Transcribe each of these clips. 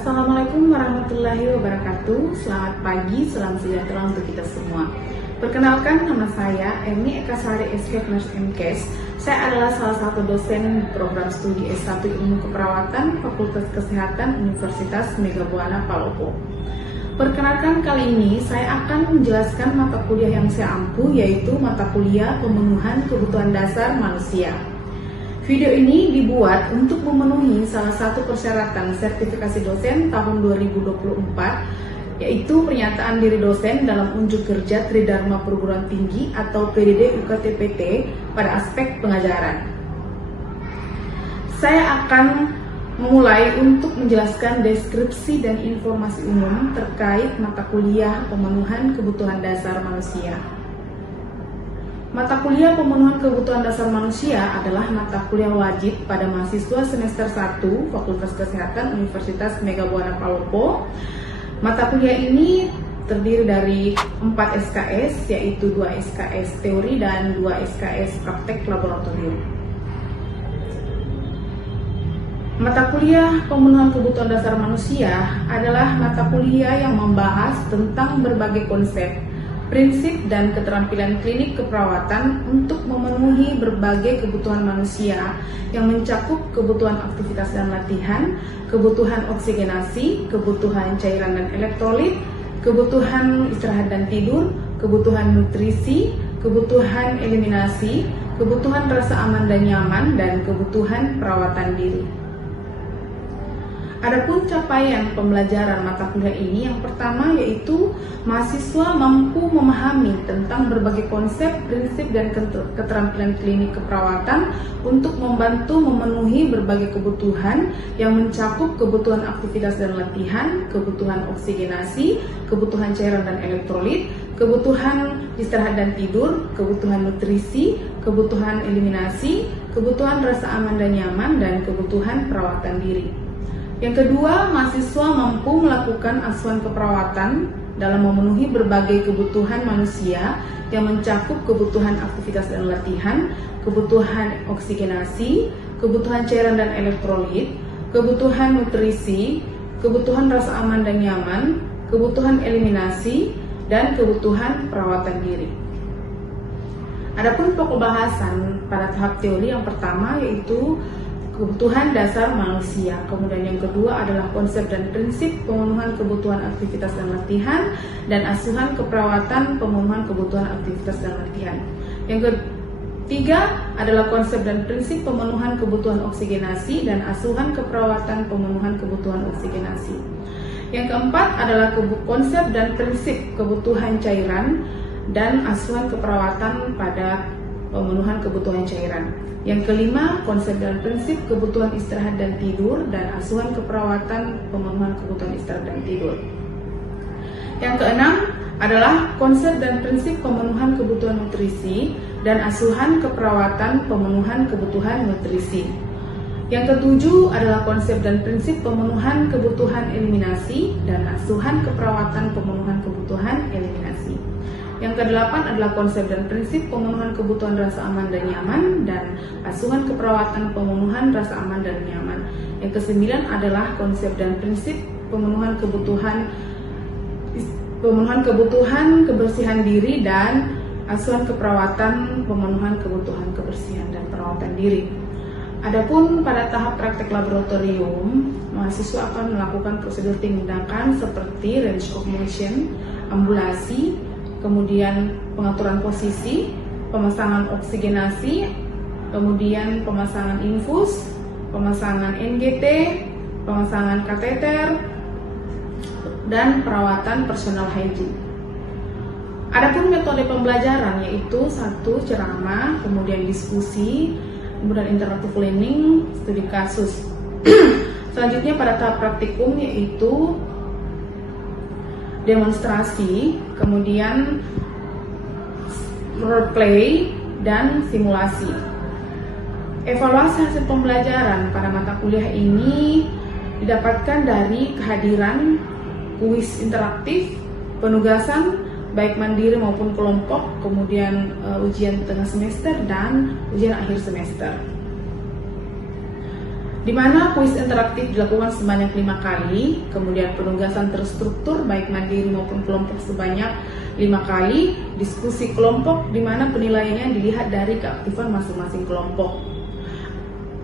Assalamualaikum warahmatullahi wabarakatuh. Selamat pagi, salam sejahtera untuk kita semua. Perkenalkan, nama saya Emi Eka Sari SK Nurse MKes. Saya adalah salah satu dosen program studi S1 Ilmu Keperawatan Fakultas Kesehatan Universitas Megabuana Palopo. Perkenalkan, kali ini saya akan menjelaskan mata kuliah yang saya ampu, yaitu mata kuliah Pemenuhan Kebutuhan Dasar Manusia. Video ini dibuat untuk memenuhi salah satu persyaratan sertifikasi dosen tahun 2024, yaitu pernyataan diri dosen dalam unjuk kerja Tridharma Perguruan Tinggi atau PDD UKT-PT pada aspek pengajaran. Saya akan memulai untuk menjelaskan deskripsi dan informasi umum terkait mata kuliah Pemenuhan Kebutuhan Dasar Manusia. Mata kuliah Pemenuhan Kebutuhan Dasar Manusia adalah mata kuliah wajib pada mahasiswa semester 1 Fakultas Kesehatan Universitas Megabuana Palopo. Mata kuliah ini terdiri dari 4 SKS, yaitu 2 SKS teori dan 2 SKS praktek laboratorium. Mata kuliah Pemenuhan Kebutuhan Dasar Manusia adalah mata kuliah yang membahas tentang berbagai konsep, prinsip dan keterampilan klinik keperawatan untuk memenuhi berbagai kebutuhan manusia yang mencakup kebutuhan aktivitas dan latihan, kebutuhan oksigenasi, kebutuhan cairan dan elektrolit, kebutuhan istirahat dan tidur, kebutuhan nutrisi, kebutuhan eliminasi, kebutuhan rasa aman dan nyaman, dan kebutuhan perawatan diri. Adapun capaian pembelajaran mata kuliah ini, yang pertama yaitu mahasiswa mampu memahami tentang berbagai konsep, prinsip, dan keterampilan klinik keperawatan untuk membantu memenuhi berbagai kebutuhan yang mencakup kebutuhan aktivitas dan latihan, kebutuhan oksigenasi, kebutuhan cairan dan elektrolit, kebutuhan istirahat dan tidur, kebutuhan nutrisi, kebutuhan eliminasi, kebutuhan rasa aman dan nyaman, dan kebutuhan perawatan diri. Yang kedua, mahasiswa mampu melakukan asuhan keperawatan dalam memenuhi berbagai kebutuhan manusia yang mencakup kebutuhan aktivitas dan latihan, kebutuhan oksigenasi, kebutuhan cairan dan elektrolit, kebutuhan nutrisi, kebutuhan rasa aman dan nyaman, kebutuhan eliminasi, dan kebutuhan perawatan diri. Adapun pokok bahasan pada tahap teori yang pertama yaitu kebutuhan dasar manusia, kemudian yang kedua adalah konsep dan prinsip pemenuhan kebutuhan aktivitas dan latihan, dan asuhan keperawatan pemenuhan kebutuhan aktivitas dan latihan. Yang ketiga adalah konsep dan prinsip pemenuhan kebutuhan oksigenasi dan asuhan keperawatan pemenuhan kebutuhan oksigenasi. Yang keempat adalah konsep dan prinsip kebutuhan cairan dan asuhan keperawatan pada pemenuhan kebutuhan cairan. Yang kelima, konsep dan prinsip kebutuhan istirahat dan tidur dan asuhan keperawatan pemenuhan kebutuhan istirahat dan tidur. Yang keenam adalah konsep dan prinsip pemenuhan kebutuhan nutrisi dan asuhan keperawatan pemenuhan kebutuhan nutrisi. Yang ketujuh adalah konsep dan prinsip pemenuhan kebutuhan eliminasi dan asuhan keperawatan pemenuhan kebutuhan eliminasi. Yang kedelapan adalah konsep dan prinsip pemenuhan kebutuhan rasa aman dan nyaman dan asuhan keperawatan pemenuhan rasa aman dan nyaman. Yang kesembilan adalah konsep dan prinsip pemenuhan kebutuhan kebersihan diri dan asuhan keperawatan pemenuhan kebutuhan kebersihan dan perawatan diri. Adapun pada tahap praktek laboratorium, mahasiswa akan melakukan prosedur tindakan seperti range of motion, ambulasi, kemudian pengaturan posisi, pemasangan oksigenasi, kemudian pemasangan infus, pemasangan NGT, pemasangan kateter, dan perawatan personal hygiene. Adapun metode pembelajaran yaitu 1. Ceramah, kemudian diskusi, kemudian interaktif learning, studi kasus. Selanjutnya pada tahap praktikum yaitu demonstrasi, kemudian role play, dan simulasi. Evaluasi hasil pembelajaran pada mata kuliah ini didapatkan dari kehadiran kuis interaktif, penugasan baik mandiri maupun kelompok, kemudian ujian tengah semester dan ujian akhir semester. di mana kuis interaktif dilakukan sebanyak 5 kali, kemudian penugasan terstruktur baik mandiri maupun kelompok sebanyak 5 kali, diskusi kelompok di mana penilaiannya dilihat dari keaktifan masing-masing kelompok.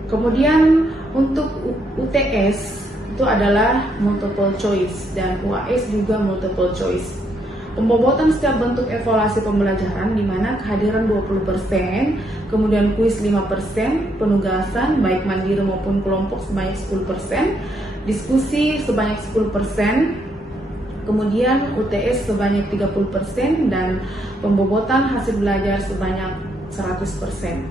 Kemudian untuk UTS itu adalah multiple choice dan UAS juga multiple choice. Pembobotan setiap bentuk evaluasi pembelajaran di mana kehadiran 20%, kemudian kuis 5%, penugasan baik mandiri maupun kelompok sebanyak 10%, diskusi sebanyak 10%, kemudian UTS sebanyak 30% dan pembobotan hasil belajar sebanyak 100%.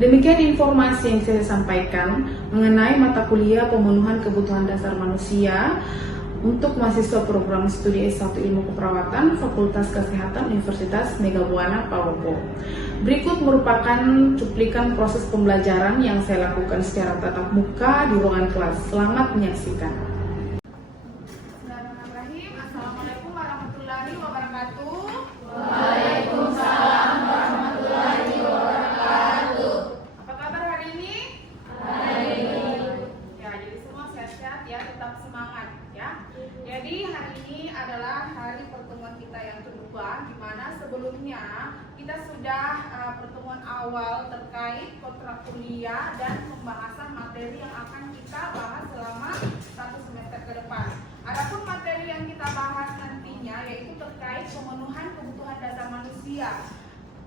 Demikian informasi yang saya sampaikan mengenai mata kuliah pemenuhan kebutuhan dasar manusia untuk mahasiswa program studi S1 Ilmu Keperawatan Fakultas Kesehatan Universitas Megabuana Palopo. Berikut merupakan cuplikan proses pembelajaran yang saya lakukan secara tatap muka di ruangan kelas. Selamat menyaksikan. Bismillahirrahmanirrahim. Assalamualaikum warahmatullahi wabarakatuh. Waalaikumsalam warahmatullahi wabarakatuh. Apa kabar hari ini? Baik. Ya, jadi semua sehat-sehat ya, tetap semangat ya. Jadi hari ini adalah hari pertemuan kita yang kedua, di mana sebelumnya kita sudah pertemuan awal terkait kontrak kuliah dan pembahasan materi yang akan kita bahas selama 1 semester ke depan. Adapun materi yang kita bahas nantinya yaitu terkait pemenuhan kebutuhan dasar manusia.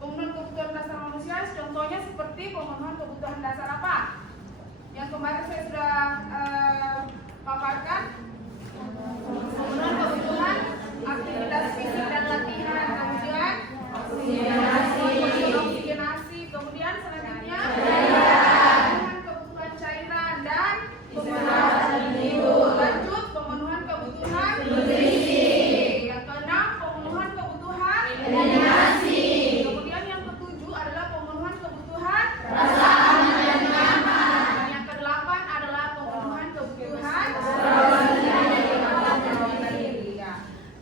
Pemenuhan kebutuhan dasar manusia contohnya seperti pemenuhan kebutuhan dasar apa? Yang kemarin saya sudah paparkan. Pemenuhan kebutuhan aktivitas fisik dan latihan, kemudian oksigenasi, kemudian selanjutnya pemenuhan kebutuhan cairan dan pemenuhan tidur. Lanjut pemenuhan kebutuhan nutrisi. Yang keenam pemenuhan kebutuhan eliminasi. Kemudian yang ketujuh adalah pemenuhan kebutuhan rasa aman dan nyaman. Dan yang kedelapan adalah pemenuhan kebutuhan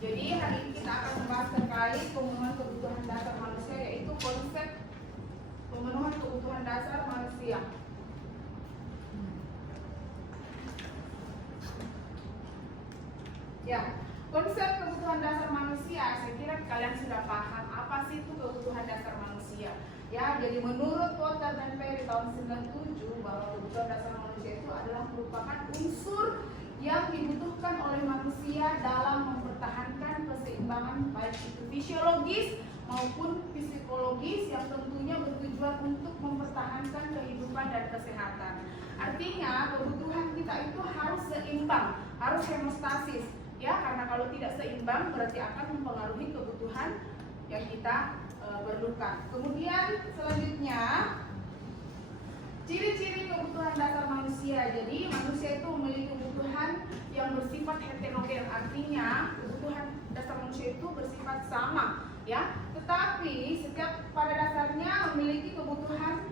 Jadi hari ini kita akan membahas terkait pemenuhan kebutuhan dasar manusia, yaitu konsep pemenuhan kebutuhan dasar manusia. Ya, konsep kebutuhan dasar manusia, saya kira kalian sudah paham apa sih itu kebutuhan dasar manusia. Ya, jadi menurut Potter dan Perry tahun 97 bahwa kebutuhan dasar manusia itu adalah merupakan unsur yang dibutuhkan oleh manusia dalam mempertahankan keseimbangan baik itu fisiologis maupun psikologis yang tentunya bertujuan untuk mempertahankan kehidupan dan kesehatan. Artinya kebutuhan kita itu harus seimbang, harus hemostasis ya, karena kalau tidak seimbang berarti akan mempengaruhi kebutuhan yang kita perlukan. Kemudian selanjutnya ciri-ciri kebutuhan dasar manusia. Jadi manusia itu memiliki kebutuhan yang bersifat heterogen, artinya kebutuhan dasar manusia itu bersifat sama, ya. Tetapi setiap pada dasarnya memiliki kebutuhan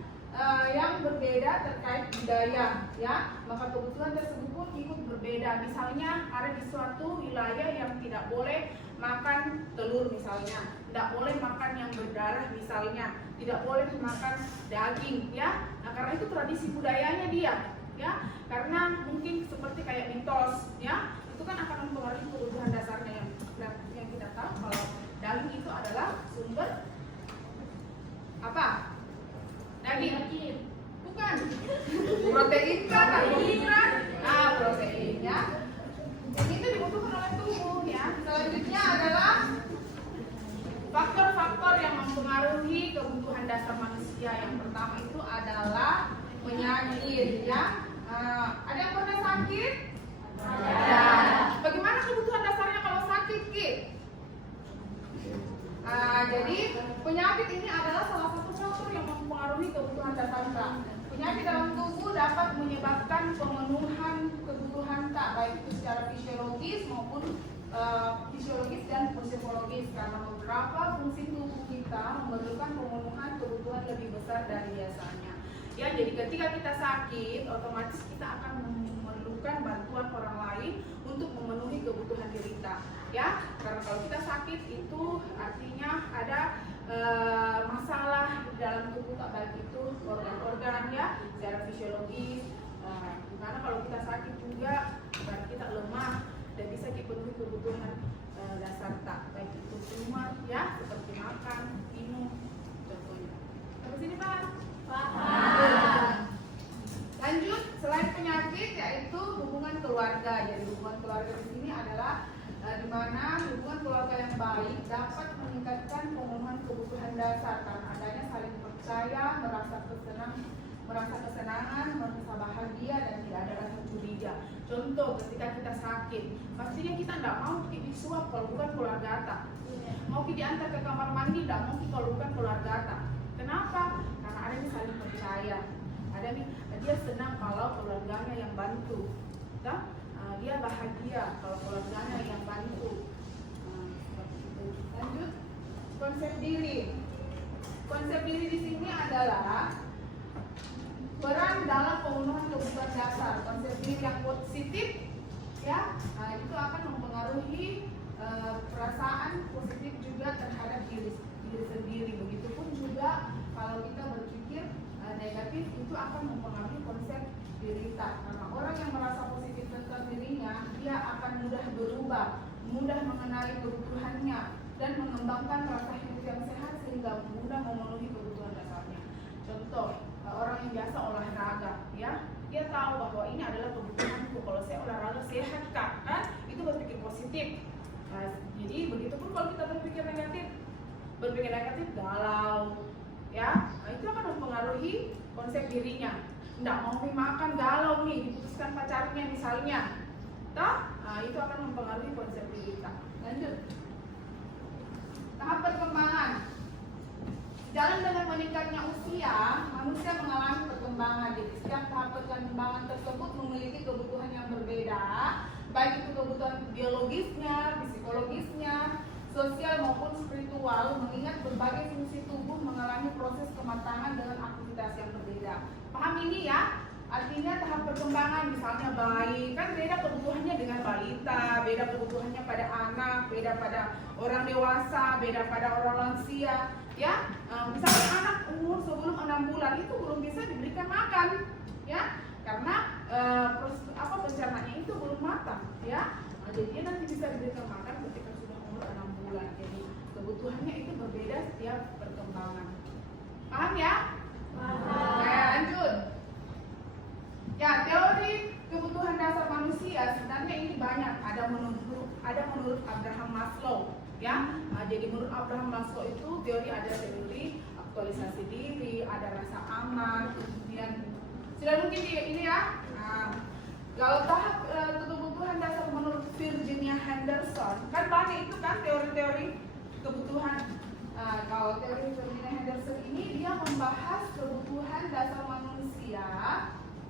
yang berbeda terkait budaya, ya. Maka kebutuhan tersebut pun ikut berbeda. Misalnya ada di suatu wilayah yang tidak boleh makan telur misalnya, tidak boleh makan yang berdarah misalnya, tidak boleh makan daging, ya. Nah, karena itu tradisi budayanya dia, ya. Karena mungkin seperti kayak mitos, ya. Itu kan akan mempengaruhi kebutuhan dasarnya yang kita tahu kalau daging itu adalah sumber apa? Daging. Bukan. Protein kan, karbohidrat. Protein, ya. Yang itu dibutuhkan oleh tubuh, ya. Selanjutnya adalah faktor-faktor yang mempengaruhi kebutuhan dasar manusia. Yang pertama itu adalah penyakit, ya. Ada yang pernah sakit? Ada. Bagaimana kebutuhan dasarnya kalau sakit, Ki? Jadi penyakit ini adalah salah satu faktor yang mempengaruhi kebutuhan dasar kita. Penyakit dalam tubuh dapat menyebabkan pemenuhan kebutuhan tak, baik itu secara fisiologis maupun fisiologis dan psikologis, karena beberapa fungsi tubuh kita memerlukan pemenuhan kebutuhan lebih besar dari biasanya. Ya, jadi ketika kita sakit, otomatis kita akan memerlukan bantuan orang lain untuk memenuhi kebutuhan diri kita. Ya, karena kalau kita sakit itu artinya ada masalah di dalam tubuh, tak baik itu organ-organ, ya, secara fisiologis, karena kalau kita sakit juga berarti kita lemah dan bisa dipenuhi kebutuhan dasar tak, baik itu rumah ya seperti makan, minum contohnya. Sampai sini Pak? Paham. Lanjut, selain penyakit yaitu hubungan keluarga. Jadi hubungan keluarga di sini adalah di mana hubungan keluarga yang baik dapat meningkatkan pemenuhan kebutuhan dasar karena adanya saling percaya, merasa kesenangan, merasa bahagia dan tidak ada rasa curiga. Contoh, ketika kita sakit, pastinya kita tidak mau disuap kalau bukan keluarga kita. Mau diantar ke kamar mandi, tidak mau kalau bukan keluarga kita. Kenapa? Karena ada yang saling percaya. Ada nih, dia senang kalau keluarganya yang bantu. Dia bahagia kalau keluarganya yang bantu. Seperti itu. Lanjut, konsep diri. Konsep diri di sini adalah peran dalam pemenuhan kebutuhan dasar. Konsep diri yang positif, ya, itu akan mempengaruhi perasaan positif juga terhadap diri sendiri. Begitupun juga kalau kita berpikir negatif, itu akan mempengaruhi konsep diri kita. Karena orang yang merasa positif tentang dirinya, dia akan mudah berubah, mudah mengenali kebutuhannya, dan mengembangkan rasa hidup yang sehat sehingga mudah memenuhi kebutuhan dasarnya. Contoh, orang yang biasa olahraga, ya, dia tahu bahwa ini adalah kebutuhanku. Kalau saya olahraga sehat kan, itu berpikir positif. Jadi begitupun kalau kita berpikir negatif galau, ya, itu akan mempengaruhi konsep dirinya. Nggak mau makan galau nih, diputuskan pacarnya misalnya, itu akan mempengaruhi konsep diri kita. Lanjut, tahap perkembangan. Jalan dengan meningkatnya usia, manusia mengalami perkembangan. Jadi setiap tahap perkembangan tersebut memiliki kebutuhan yang berbeda, baik itu kebutuhan biologisnya, psikologisnya, sosial maupun spiritual, mengingat berbagai fungsi tubuh mengalami proses kematangan dengan aktivitas yang berbeda. Paham ini ya? Artinya tahap perkembangan, misalnya bayi, kan beda kebutuhannya dengan balita, beda kebutuhannya pada anak, beda pada orang dewasa, beda pada orang lansia, ya. Misalnya anak umur sebelum 6 bulan itu belum bisa diberikan makan, ya, karena pencernaannya itu belum matang, ya. Jadi dia nanti bisa diberikan makan ketika sudah umur 6 bulan. Jadi kebutuhannya itu berbeda setiap perkembangan. Paham ya? Paham. Lanjut. Ya, teori kebutuhan dasar manusia sebenarnya ini banyak. Ada menurut Abraham Maslow, ya. Jadi menurut Abraham Maslow itu ada teori aktualisasi diri, ada rasa aman, kemudian sudah mungkin ini ya. Kalau tahap kebutuhan dasar menurut Virginia Henderson, kan banyak itu kan teori-teori kebutuhan. Kalau teori Virginia Henderson ini dia membahas kebutuhan dasar manusia.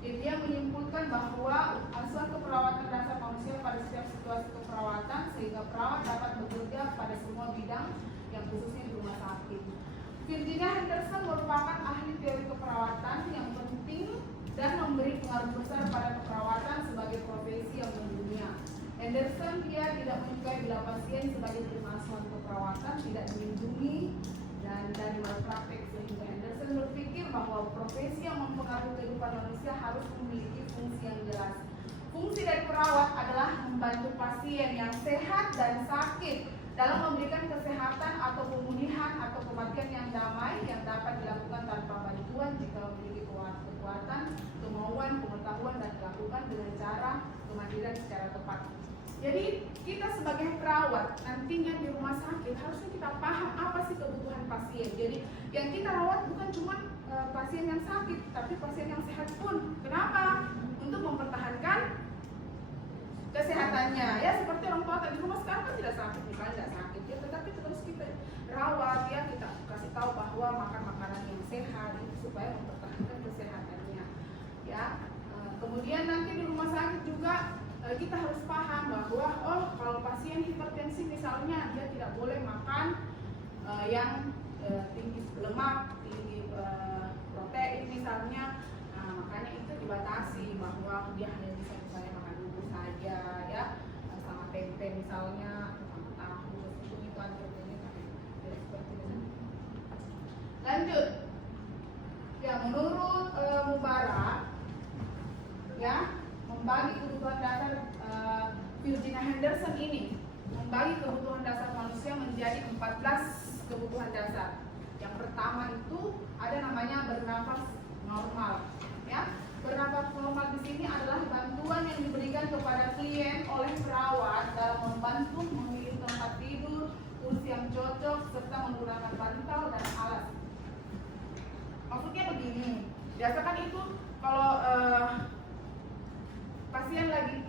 Jadi dia menyimpulkan bahwa asuhan keperawatan dasar manusia pada setiap situasi keperawatan sehingga perawat dapat bekerja pada semua bidang yang khususnya di rumah sakit. Virginia Henderson merupakan ahli teori keperawatan yang penting dan memberi pengaruh besar pada keperawatan sebagai profesi yang mendunia. Henderson dia tidak menyukai bila pasien sebagai terima asuhan keperawatan tidak dilindungi dan dari malpraktek, sehingga Henderson berpikir bahwa profesi yang mempengaruhi kehidupan manusia harus memiliki fungsi yang jelas. Fungsi dari perawat adalah membantu pasien yang sehat dan sakit dalam memberikan kesehatan atau pemulihan atau kematian yang damai yang dapat dilakukan tanpa bantuan jika memiliki kekuatan, kemauan, pengetahuan dan dilakukan dengan cara kemandirian secara tepat. Jadi kita sebagai perawat nantinya di rumah sakit harusnya kita paham apa sih kebutuhan pasien. Jadi yang kita rawat bukan cuma pasien yang sakit, tapi pasien yang sehat pun. Kenapa? Untuk mempertahankan kesehatannya. Ya seperti orang tua di rumah sekarang kan tidak sakit, misalnya tidak sakit, ya, tetapi terus kita rawat, ya kita kasih tahu bahwa makan makanan yang sehat itu supaya mempertahankan kesehatannya. Ya, kemudian nanti di rumah sakit juga kita harus paham bahwa kalau pasien hipertensi misalnya dia tidak boleh makan yang tinggi lemak, tinggi protein misalnya, makanya itu dibatasi bahwa dia hanya bisa misalnya makan bubur saja, ya, sama tempe misalnya, sama tahu, meskipun itu ada proteinnya, jadi seperti itu. Lanjut, ya menurut Mubarak, ya. gagasan ini membagi kebutuhan dasar manusia menjadi 14 kebutuhan dasar. Yang pertama itu ada namanya bernafas normal, ya. Bernafas normal di sini adalah bantuan yang diberikan kepada klien oleh perawat dalam membantu memilih tempat tidur, kursi yang cocok, serta menggunakan bantal dan alas. Maksudnya begini, biasakan itu kalau pasien lagi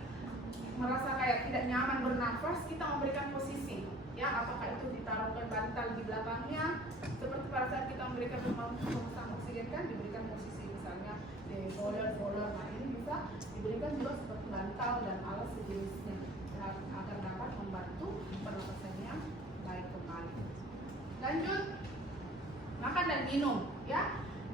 merasa kayak tidak nyaman bernafas, kita memberikan posisi, ya, apakah itu ditaruhkan bantal di belakangnya, seperti pada saat kita memberikan pemegang oksigen kan diberikan posisi misalnya di folder, nah ini bisa diberikan juga seperti bantal dan alas sejenisnya agar dapat membantu pernapasannya baik kembali. Lanjut, makan dan minum, ya.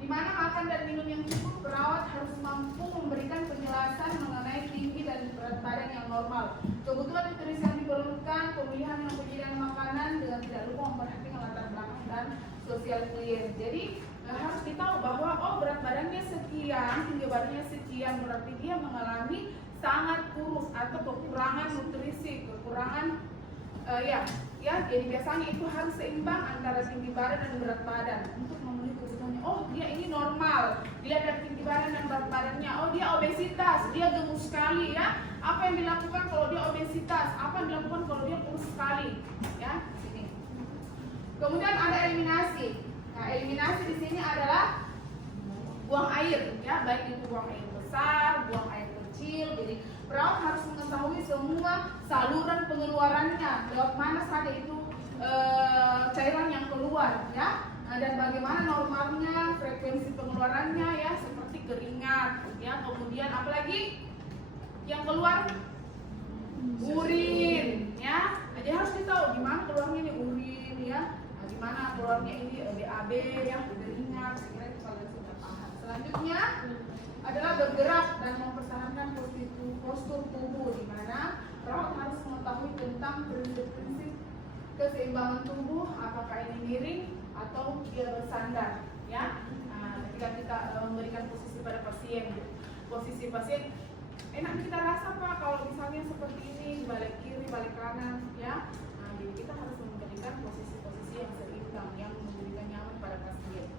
Di mana makan dan minum yang cukup, perawat harus mampu memberikan penjelasan mengenai tinggi dan berat badan yang normal, kebutuhan nutrisi yang diperlukan, pemilihan yang penyediaan makanan dengan tidak lupa memperhatikan latar belakang dan sosial klien. Jadi harus ditahu bahwa berat badannya sekian, tinggi badannya sekian, berarti dia mengalami sangat kurus atau kekurangan nutrisi, kekurangan jadi biasanya itu harus seimbang antara tinggi badan dan berat badan untuk memenuhi kebutuhannya. Dia ini normal, dia dari tinggi badan dan berat badannya. Dia obesitas, dia gemuk sekali, ya. Apa yang dilakukan kalau dia obesitas? Apa yang dilakukan kalau dia kurus sekali? Ya, sini. Kemudian ada eliminasi. Nah, eliminasi di sini adalah buang air, ya, baik itu buang air besar, buang air kecil. Jadi perawat harus mengetahui semua saluran pengeluarannya, lewat mana saja itu cairan yang keluar, ya, dan bagaimana normalnya frekuensi pengeluarannya, ya, seperti keringat, ya, kemudian apalagi yang keluar urin, ya. Jadi harus ditahu di mana keluarnya ini urin, ya, di mana keluarnya ini BAB, ya, keringat. Saya kira itu kalian sudah paham. Selanjutnya adalah bergerak dan mempertahankan postur tubuh, di mana perawat harus mengetahui tentang prinsip-prinsip keseimbangan tubuh, apakah ini miring atau dia bersandar, ya. Ketika kita memberikan posisi pada pasien, posisi pasien enak kita rasa Pak kalau misalnya seperti ini, balik kiri, balik kanan, ya. Jadi kita harus memberikan posisi-posisi yang seimbang, yang memberikan nyaman pada pasien.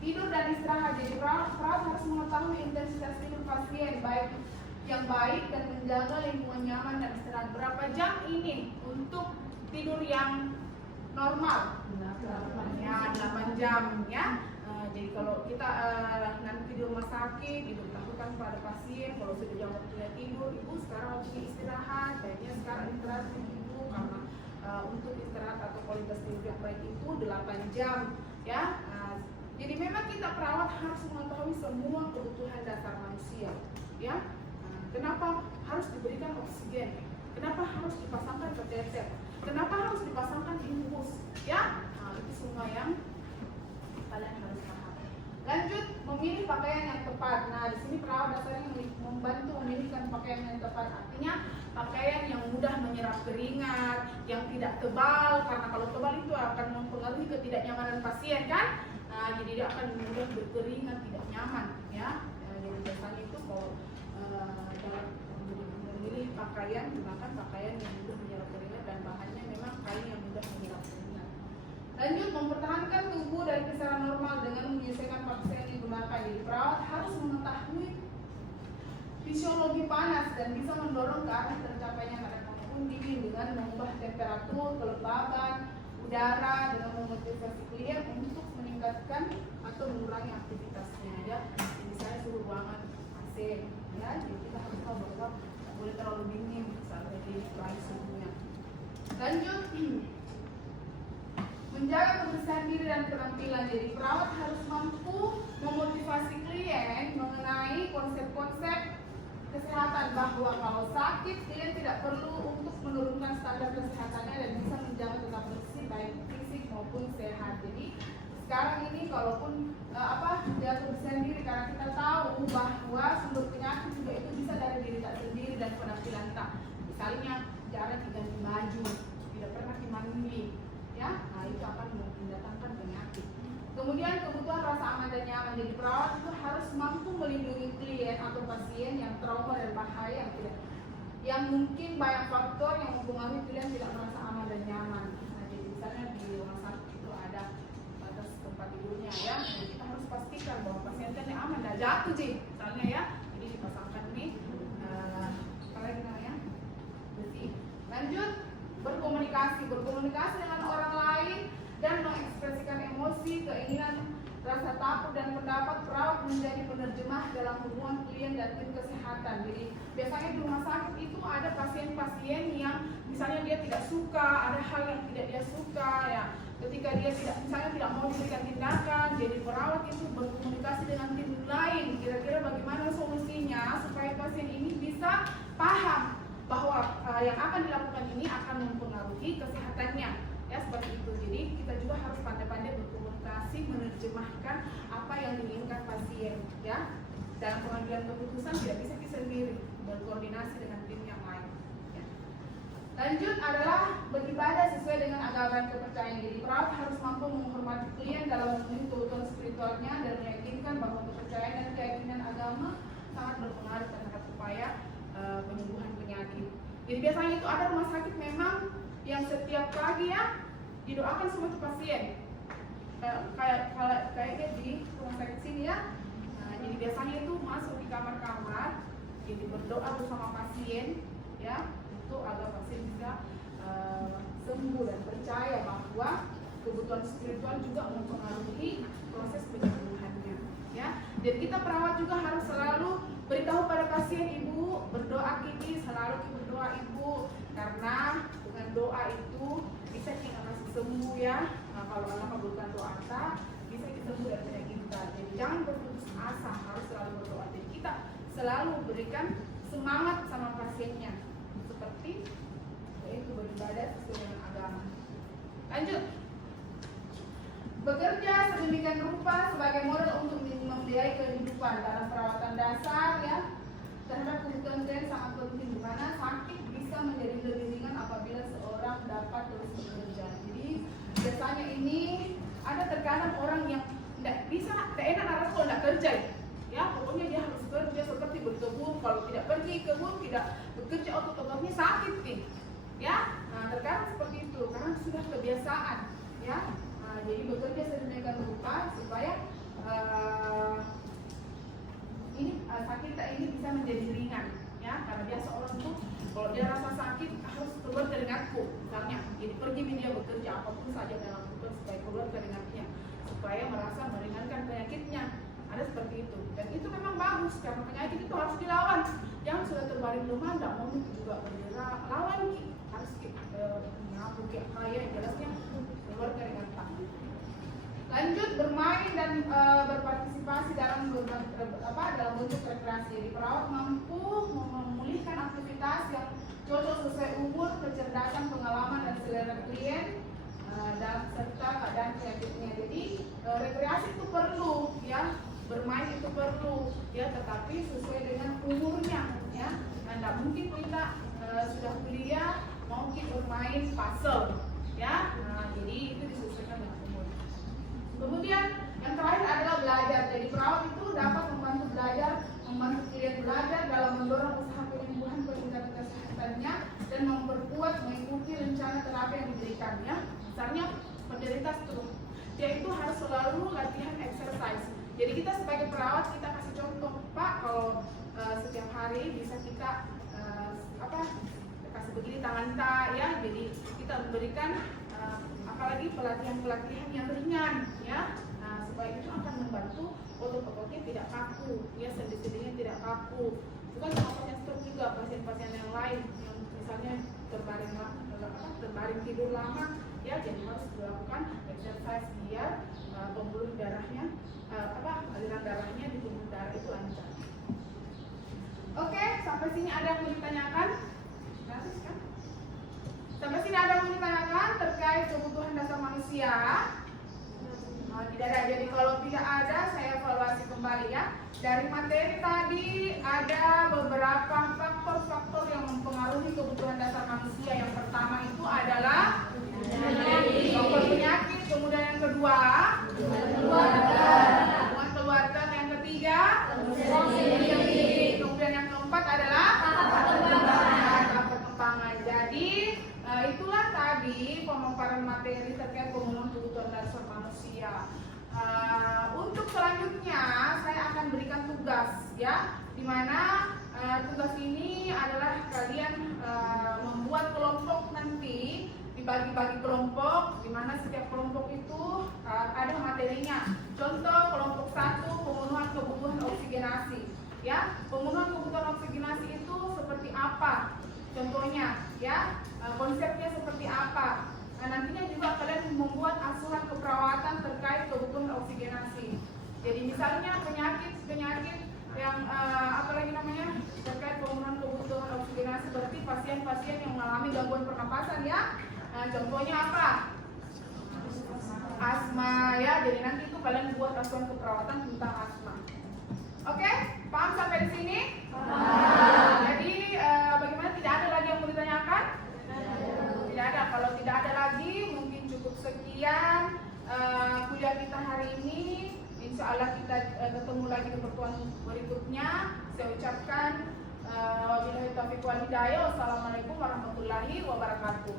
Tidur dan istirahat, jadi perawat harus mengetahui intensitas tidur pasien yang baik dan menjaga lingkungan nyaman dan istirahat. Berapa jam ini untuk tidur yang normal? 8 jam, ya. Jadi kalau kita nanti di rumah sakit diberitahukan pada pasien kalau sudah jam waktunya tidur, ibu sekarang waktunya istirahat, baiknya sekarang istirahat ibu karena untuk istirahat atau kualitas tidur yang baik itu 8 jam, ya. Jadi memang kita perawat harus mengetahui semua kebutuhan dasar manusia, ya. Kenapa harus diberikan oksigen? Kenapa harus dipasangkan kateter? Kenapa harus dipasangkan infus? Ya, itu semua yang kalian harus paham. Lanjut, memilih pakaian yang tepat. Nah, di sini perawat dasarnya membantu memilihkan pakaian yang tepat. Artinya pakaian yang mudah menyerap keringat, yang tidak tebal, karena kalau tebal itu akan mempengaruhi ketidaknyamanan pasien, kan? Nah, jadi dia akan mudah berkeringat, tidak nyaman, ya. Jadi biasanya itu kalau dalam memilih pakaian, gunakan pakaian yang mudah menyerap keringat dan bahannya memang kain yang mudah menyerap keringat. Lanjut, mempertahankan tubuh dari kisaran normal dengan menyesuaikan pakaian yang digunakan. Jadi perawat harus mengetahui fisiologi panas dan bisa mendorong ke arah tercapainya kadar maupun dingin dengan mengubah temperatur, kelembaban udara, dengan memotivasi klien untuk meningkatkan atau mengurangi aktivitasnya, ya. Misalnya suhu ruangan AC, ya. Jadi kita harus tahu bahwa tidak boleh terlalu dingin saat ini, kurangi suhunya. Lanjut, menjaga kebersihan diri dan penampilan. Jadi perawat harus mampu memotivasi klien mengenai konsep-konsep kesehatan, bahwa kalau sakit klien tidak perlu untuk menurunkan standar kesehatannya dan bisa menjaga tetap bersih baik fisik maupun sehat. Jadi sekarang ini kalaupun menjaga kebersihan diri, karena kita tahu bahwa sumber penyakit juga itu bisa dari diri tak sendiri dan penampilan tak. Misalnya jarang diganti baju, tidak pernah dimandi, ya. Nah, itu akan mendatangkan penyakit. Kemudian kebutuhan rasa aman dan nyaman. Jadi perawat itu harus mampu melindungi klien atau pasien yang trauma dan bahaya yang mungkin banyak faktor yang mempengaruhi kalian tidak merasa aman dan nyaman. Nah, jadi misalnya di rumah sakit itu ada batas tempat tidurnya ya, jadi kita harus pastikan bahwa pasiennya aman, tidak jatuh sih, misalnya ya. Jadi dipasangkan nih apa lagi namanya, besi. Lanjut, berkomunikasi dengan orang lain dan mengekspresikan emosi, keinginan, rasa takut dan pendapat perawat menjadi penerjemah dalam hubungan klien dan tim kesehatan. Jadi biasanya di rumah sakit itu ada pasien-pasien yang misalnya dia tidak suka, ada hal yang tidak dia suka ya. Ketika dia tidak mau diberikan tindakan, jadi perawat itu berkomunikasi dengan tim lain. Kira-kira bagaimana solusinya supaya pasien ini bisa paham bahwa yang akan dilakukan ini akan mempengaruhi kesehatannya. Ya, seperti itu. Jadi kita juga harus pandai-pandai berkomunikasi, menerjemahkan apa yang diinginkan pasien ya. Dalam pengambilan keputusan tidak bisa kita sendiri, berkoordinasi dengan tim yang lain ya. Lanjut adalah beribadah sesuai dengan agama dan kepercayaan. Jadi perawat harus mampu menghormati klien dalam memenuhi kebutuhan spiritualnya dan meyakinkan bahwa kepercayaan dan keyakinan agama sangat berpengaruh terhadap upaya penyembuhan penyakit. Jadi biasanya itu ada rumah sakit memang yang setiap pagi ya didoakan semua tuh pasien, kayaknya di rumah sakit sini ya. Nah, jadi biasanya itu masuk di kamar-kamar, jadi berdoa bersama pasien ya, untuk agar pasien bisa sembuh dan percaya bahwa kebutuhan spiritual juga mempengaruhi proses penyembuhannya ya. Dan kita perawat juga harus selalu beritahu pada pasien, ibu berdoa gini, selalu berdoa ibu, karena dengan doa itu bisa kita kasih sembuh ya. Nah, kalau Allah kabulkan doa kita, bisa kita sembuh dari penyakit kita. Jadi jangan berputus asa, harus selalu berdoa. Jadi kita selalu berikan semangat sama pasiennya, seperti yaitu beribadah sesuai dengan agama. Lanjut, bekerja sedemikian rupa sebagai modal untuk membiayai kehidupan dalam perawatan dasar ya. Terhadap kebutuhan klien sangat penting, di mana sakit bisa menjadi lebih ringan apabila seorang dapat terus bekerja. Jadi biasanya ini ada terkadang orang yang tidak enak harus kalau tidak kerja ya, pokoknya dia harus kerja seperti berkebun, kalau tidak pergi kebun, tidak bekerja otot-ototnya sakit nih ya. Nah, terkadang seperti itu karena sudah kebiasaan ya. Nah, jadi bekerja sedemikian rupa supaya sakit kita ini bisa menjadi ringan ya, karena biasa orang itu kalau dia rasa sakit harus keluar keringatku misalnya, jadi pergi dia bekerja apapun saja dalam tubuh supaya keluar keringatnya, supaya merasa meringankan penyakitnya. Ada seperti itu, dan itu memang bagus karena penyakit itu harus dilawan. Yang sudah terbaring lemah tidak mau juga bergerak, lawan harus mengaku kaya jelasnya keluar keringat. Lanjut, bermain dan berpartisipasi dalam bentuk rekreasi. Jadi perawat mampu memulihkan aktivitas yang cocok sesuai umur, kecerdasan, pengalaman dan selera klien dan serta keadaan penyakitnya. Jadi rekreasi itu perlu ya, bermain itu perlu ya, tetapi sesuai dengan umurnya ya. Nah, tidak mungkin kita sudah kuliah mau kita bermain puzzle ya. Nah, jadi itu disesuaikan dengan umur. Kemudian yang terakhir adalah belajar. Jadi perawat itu dapat membantu klien belajar dalam mendorong usaha penyembuhan peningkatan kesehatannya dan memperkuat mengikuti rencana terapi yang diberikannya. Misalnya penderita stroke, dia itu harus selalu latihan exercise. Jadi kita sebagai perawat kita kasih contoh, Pak, kalau setiap hari bisa kita kasih begini tangan ya. Jadi kita memberikan apalagi pelatihan yang ringan ya. Nah, supaya itu akan membantu otot-ototnya tidak kaku ya, sendi-sendinya tidak kaku. Bukan cuma pasien stroke, juga pasien-pasien yang lain yang misalnya terbaring tidur lama ya, jadi harus dilakukan exercise biar pembuluh darahnya aliran darahnya di tubuh darah itu lancar. Oke, sampai sini ada yang mau ditanyakan? Gratis kan? Sampai sini ada yang mau ditanyakan terkait kebutuhan dasar manusia? Tidak ada. Jadi kalau tidak ada, saya evaluasi kembali ya. Dari materi tadi ada beberapa faktor-faktor yang mempengaruhi kebutuhan dasar manusia. Yang pertama itu adalah faktor penyakit, kemudian yang kedua hubungan keluarga, yang ketiga kemudian yang keempat adalah tadi pemaparan materi terkait pemenuhan kebutuhan dasar manusia. Untuk selanjutnya saya akan berikan tugas ya, dimana tugas ini adalah kalian membuat kelompok nanti, dibagi-bagi kelompok, dimana setiap kelompok itu ada materinya. Contoh kelompok 1 pemenuhan kebutuhan oksigenasi ya, pemenuhan kebutuhan oksigenasi itu seperti apa contohnya ya, konsepnya seperti apa. Nah, nantinya juga kalian membuat asuhan keperawatan terkait kebutuhan oksigenasi. Jadi misalnya penyakit yang apalagi namanya terkait pemenuhan kebutuhan oksigenasi, berarti pasien-pasien yang mengalami gangguan pernapasan ya. Nah, contohnya apa? Asma ya. Jadi nanti itu kalian buat asuhan keperawatan tentang asma. Oke, paham sampai di sini? Jadi bagaimana, tidak ada lagi yang mau ditanyakan? Tidak ada. Kalau tidak ada lagi, mungkin cukup sekian kuliah kita hari ini. Insya Allah kita ketemu lagi di pertemuan berikutnya. Saya ucapkan wabillahi taufiq wal hidayah. Wassalamualaikum warahmatullahi wabarakatuh.